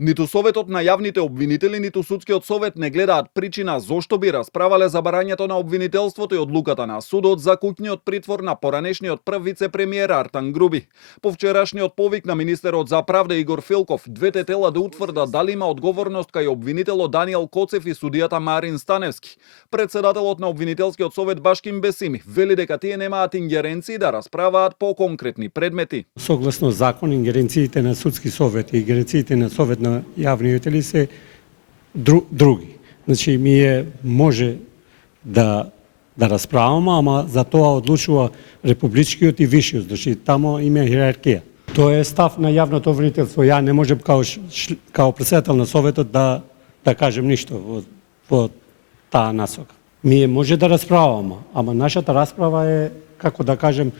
Ниту Советот на јавните обвинители, ниту Судскиот совет не гледаат причина зошто би расправале за барањето на обвинителството и одлуката на судот за куќниот притвор на поранешниот прв вице-премиер Артан Груби. По вчерашниот повик на министерот за правда Игор Филков, двете тела да утврдат дали има одговорност кај обвинителот Даниел Коцев и судијата Марин Станевски. Председателот на обвинителскиот совет Башким Бесими вели дека тие немаат ингеренции да расправаат по конкретни предмети. Согласно закон, ингеренциите на Судски совет и ингеренциите на Совет на јавни обвинители се други. Значи, ние може да расправаме, ама за тоа одлучува републичкиот и вишиот. Значи, тамо има иерархија. Тоа е став на јавното обвинителство. Ја не можем као председател на Советот да кажем ништо во таа насока. Ние може да расправаме, ама нашата расправа е, како да кажем,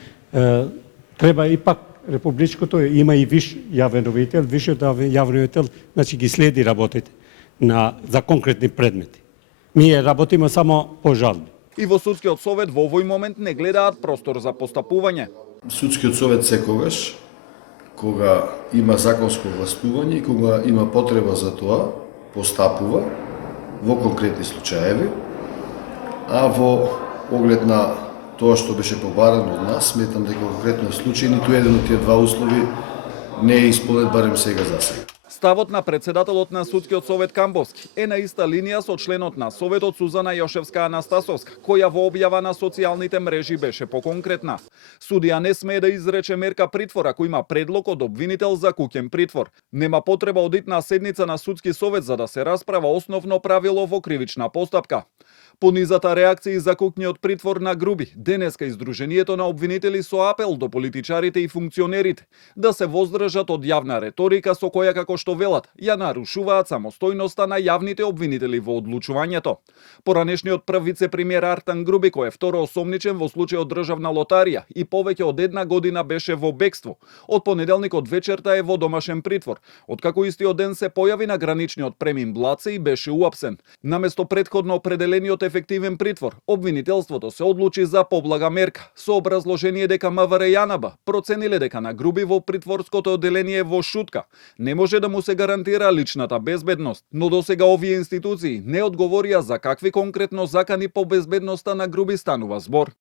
треба ипак републичкото, има и виш јавен обвинител, вишиот јавен обвинител, значи ги следи работите за конкретни предмети. Ние работиме само по жалби. И во Судскиот совет во овој момент не гледаат простор за постапување. Судскиот совет секогаш, кога има законско властување и кога има потреба за тоа, постапува во конкретни случаеви, а во оглед на тоа што беше побарано од нас, сметам дека во конкретниот случај ниту еден од тие два услови не е исполнет, барем сега за сега. Ставот на председателот на Судскиот совет Камбовски е на иста линија со членот на Советот Сузана Јошевска-Анастасовска, која во објава на социјалните мрежи беше поконкретна. Судија не смее да изрече мерка притвор ако има предлог од обвинител за куќен притвор. Нема потреба од итна седница на Судски совет за да се расправа основно правило во кривична постапка. Понизата реакција за куќниот притвор на Груби, денеска издруженијето на обвинители со апел до политичарите и функционерите да се воздржат од јавна реторика со која, како што велат, ја нарушуваат самостојноста на јавните обвинители во одлучувањето. Поранешниот прв вице-премиер Артан Груби, кој е второ осомничен во случајот државна лотарија и повеќе од една година беше во бегство, од понеделникот вечерта е во домашен притвор, откако истиот ден се појави на граничниот премин Блаце и беше уапсен. Наместо претходно определениот ефективен притвор, обвинителството се одлучи за поблага мерка, со образложение дека МВР Јанаба процениле дека на Груби во притворското одделение во Шутка не може да му се гарантира личната безбедност, но досега овие институции не одговорија за какви конкретно закани по безбедноста на Груби станува збор.